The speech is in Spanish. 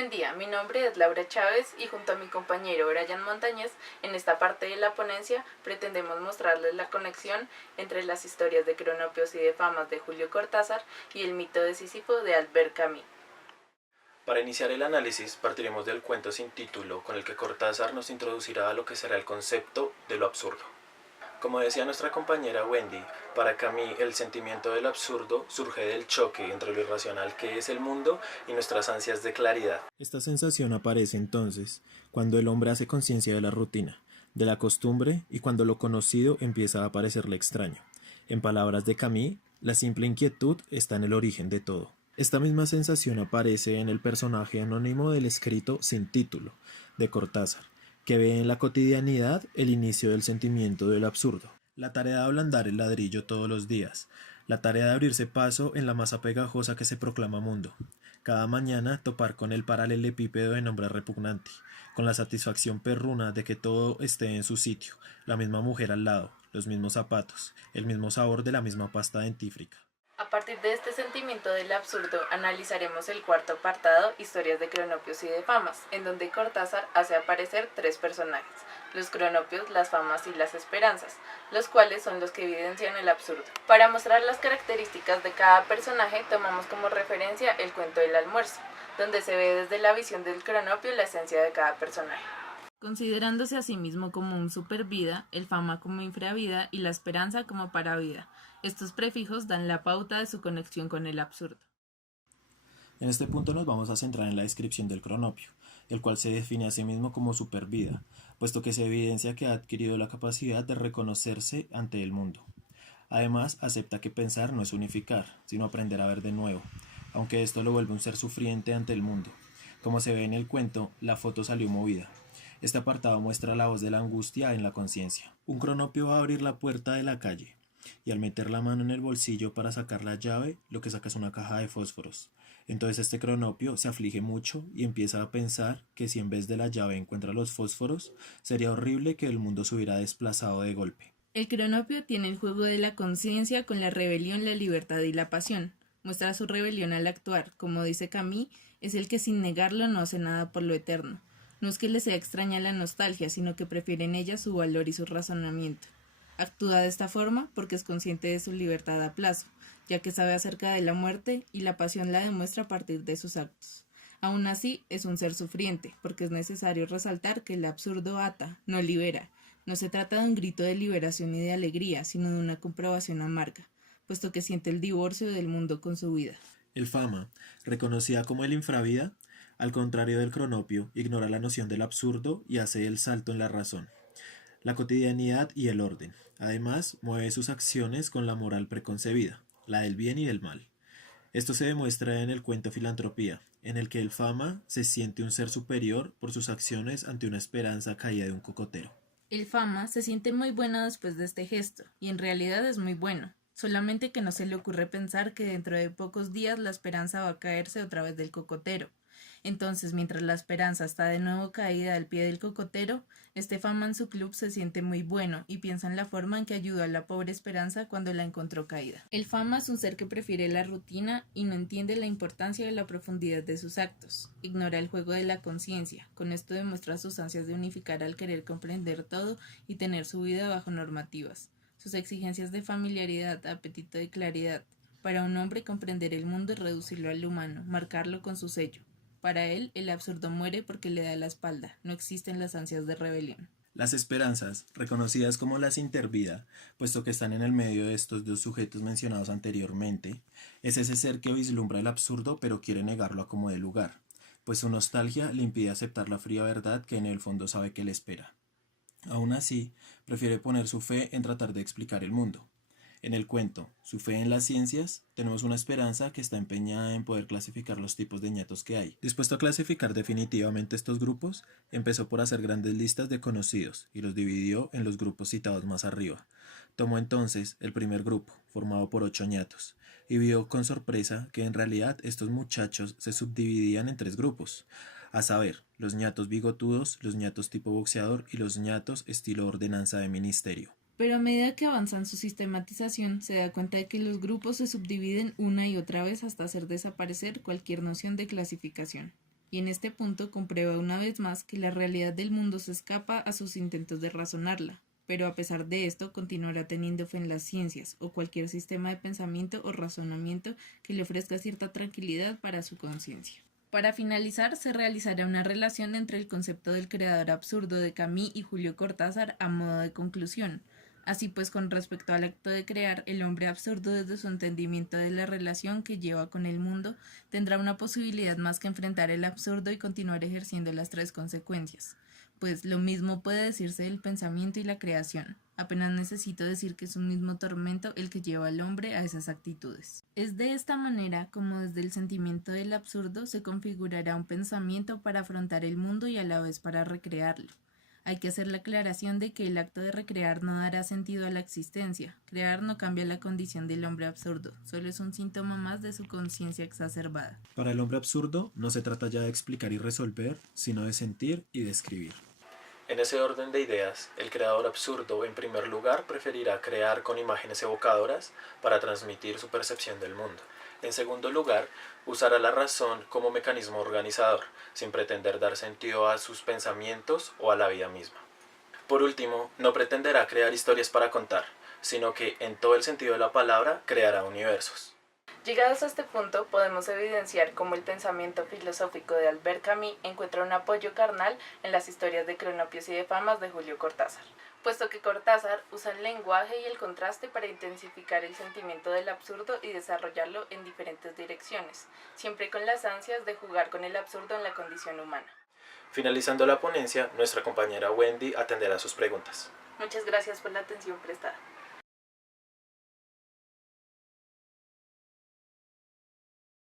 Buen día, mi nombre es Laura Chávez y junto a mi compañero Brian Montañez, en esta parte de la ponencia pretendemos mostrarles la conexión entre las historias de Cronopios y de Famas de Julio Cortázar y el mito de Sísifo de Albert Camus. Para iniciar el análisis partiremos del cuento sin título con el que Cortázar nos introducirá a lo que será el concepto de lo absurdo. Como decía nuestra compañera Wendy, para Camus el sentimiento del absurdo surge del choque entre lo irracional que es el mundo y nuestras ansias de claridad. Esta sensación aparece entonces cuando el hombre hace conciencia de la rutina, de la costumbre y cuando lo conocido empieza a parecerle extraño. En palabras de Camus, la simple inquietud está en el origen de todo. Esta misma sensación aparece en el personaje anónimo del escrito sin título de Cortázar, que ve en la cotidianidad el inicio del sentimiento del absurdo. La tarea de ablandar el ladrillo todos los días, la tarea de abrirse paso en la masa pegajosa que se proclama mundo. Cada mañana topar con el paralelepípedo de nombre repugnante, con la satisfacción perruna de que todo esté en su sitio, la misma mujer al lado, los mismos zapatos, el mismo sabor de la misma pasta dentífrica. A partir de este sentimiento del absurdo, analizaremos el cuarto apartado, Historias de Cronopios y de Famas, en donde Cortázar hace aparecer tres personajes, los cronopios, las famas y las esperanzas, los cuales son los que evidencian el absurdo. Para mostrar las características de cada personaje, tomamos como referencia el cuento del almuerzo, donde se ve desde la visión del cronopio la esencia de cada personaje. Considerándose a sí mismo como un supervida, el fama como infravida y la esperanza como paravida. Estos prefijos dan la pauta de su conexión con el absurdo. En este punto nos vamos a centrar en la descripción del cronopio, el cual se define a sí mismo como supervida, puesto que se evidencia que ha adquirido la capacidad de reconocerse ante el mundo. Además, acepta que pensar no es unificar, sino aprender a ver de nuevo, aunque esto lo vuelve un ser sufriente ante el mundo. Como se ve en el cuento, la foto salió movida. Este apartado muestra la voz de la angustia en la conciencia. Un cronopio va a abrir la puerta de la calle, y al meter la mano en el bolsillo para sacar la llave, lo que saca es una caja de fósforos. Entonces este cronopio se aflige mucho y empieza a pensar que si en vez de la llave encuentra los fósforos, sería horrible que el mundo se hubiera desplazado de golpe. El cronopio tiene el juego de la conciencia con la rebelión, la libertad y la pasión. Muestra su rebelión al actuar, como dice Camus, es el que sin negarlo no hace nada por lo eterno. No es que le sea extraña la nostalgia, sino que prefiere en ella su valor y su razonamiento. Actúa de esta forma porque es consciente de su libertad a plazo, ya que sabe acerca de la muerte y la pasión la demuestra a partir de sus actos. Aún así, es un ser sufriente, porque es necesario resaltar que el absurdo ata, no libera. No se trata de un grito de liberación y de alegría, sino de una comprobación amarga, puesto que siente el divorcio del mundo con su vida. El fama, reconocida como el infravida, al contrario del cronopio, ignora la noción del absurdo y hace el salto en la razón, la cotidianidad y el orden. Además, mueve sus acciones con la moral preconcebida, la del bien y del mal. Esto se demuestra en el cuento Filantropía, en el que el fama se siente un ser superior por sus acciones ante una esperanza caída de un cocotero. El fama se siente muy bueno después de este gesto, y en realidad es muy bueno, solamente que no se le ocurre pensar que dentro de pocos días la esperanza va a caerse otra vez del cocotero. Entonces, mientras la esperanza está de nuevo caída al pie del cocotero, este fama en su club se siente muy bueno y piensa en la forma en que ayudó a la pobre esperanza cuando la encontró caída. El fama es un ser que prefiere la rutina y no entiende la importancia de la profundidad de sus actos. Ignora el juego de la conciencia. Con esto demuestra sus ansias de unificar al querer comprender todo y tener su vida bajo normativas. Sus exigencias de familiaridad, apetito de claridad. Para un hombre comprender el mundo es reducirlo al humano, marcarlo con su sello. Para él, el absurdo muere porque le da la espalda, no existen las ansias de rebelión. Las esperanzas, reconocidas como las intervida, puesto que están en el medio de estos dos sujetos mencionados anteriormente, es ese ser que vislumbra el absurdo pero quiere negarlo a como dé lugar, pues su nostalgia le impide aceptar la fría verdad que en el fondo sabe que le espera. Aún así, prefiere poner su fe en tratar de explicar el mundo. En el cuento, Su fe en las ciencias, tenemos una esperanza que está empeñada en poder clasificar los tipos de ñatos que hay. Dispuesto a clasificar definitivamente estos grupos, empezó por hacer grandes listas de conocidos y los dividió en los grupos citados más arriba. Tomó entonces el primer grupo, formado por 8 ñatos, y vio con sorpresa que en realidad estos muchachos se subdividían en 3 grupos, a saber, los ñatos bigotudos, los ñatos tipo boxeador y los ñatos estilo ordenanza de ministerio. Pero a medida que avanza en su sistematización, se da cuenta de que los grupos se subdividen una y otra vez hasta hacer desaparecer cualquier noción de clasificación. y en este punto comprueba una vez más que la realidad del mundo se escapa a sus intentos de razonarla, pero a pesar de esto continuará teniendo fe en las ciencias o cualquier sistema de pensamiento o razonamiento que le ofrezca cierta tranquilidad para su conciencia. Para finalizar, se realizará una relación entre el concepto del creador absurdo de Camus y Julio Cortázar a modo de conclusión. Así pues, con respecto al acto de crear, el hombre absurdo desde su entendimiento de la relación que lleva con el mundo tendrá una posibilidad más que enfrentar el absurdo y continuar ejerciendo las tres consecuencias. Pues lo mismo puede decirse del pensamiento y la creación. Apenas necesito decir que es un mismo tormento el que lleva al hombre a esas actitudes. Es de esta manera como desde el sentimiento del absurdo se configurará un pensamiento para afrontar el mundo y a la vez para recrearlo. Hay que hacer la aclaración de que el acto de recrear no dará sentido a la existencia. Crear no cambia la condición del hombre absurdo, solo es un síntoma más de su conciencia exacerbada. Para el hombre absurdo no se trata ya de explicar y resolver, sino de sentir y de escribir. En ese orden de ideas, el creador absurdo en primer lugar preferirá crear con imágenes evocadoras para transmitir su percepción del mundo. En segundo lugar, usará la razón como mecanismo organizador, sin pretender dar sentido a sus pensamientos o a la vida misma. Por último, no pretenderá crear historias para contar, sino que, en todo el sentido de la palabra, creará universos. Llegados a este punto, podemos evidenciar cómo el pensamiento filosófico de Albert Camus encuentra un apoyo carnal en las historias de Cronopios y de Famas de Julio Cortázar, puesto que Cortázar usa el lenguaje y el contraste para intensificar el sentimiento del absurdo y desarrollarlo en diferentes direcciones, siempre con las ansias de jugar con el absurdo en la condición humana. Finalizando la ponencia, nuestra compañera Wendy atenderá sus preguntas. Muchas gracias por la atención prestada.